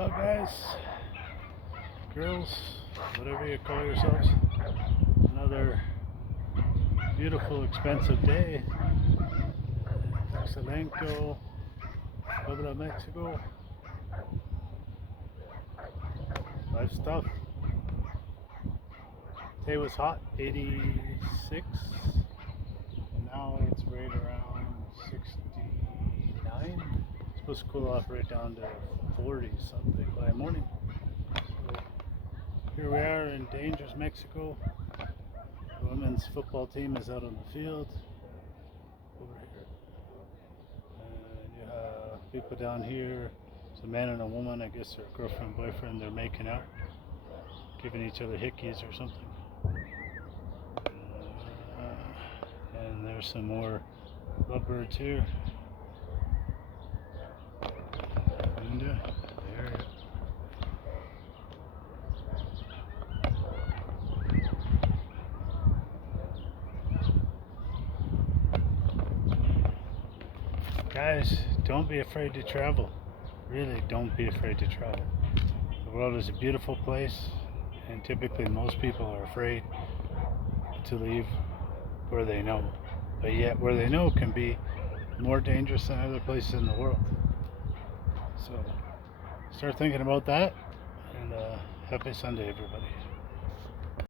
Hello guys, girls, whatever you call yourselves. Another beautiful, expensive day. Tlaxcalancingo, Puebla, Mexico. Life stuff. Today was hot, 86. And now it's right around 69. It's supposed to cool off right down to 40 something by morning. So here we are in dangerous Mexico. The women's football team is out on the field over here. And you have people down here. It's a man and a woman, I guess they're girlfriend, boyfriend, they're making out, giving each other hickeys or something. And there's some more lovebirds here. And there you go. Guys, don't be afraid to travel. Really, don't be afraid to travel. The world is a beautiful place, and typically most people are afraid to leave where they know. But yet, where they know can be more dangerous than other places in the world. So, start thinking about that, and happy Sunday, everybody.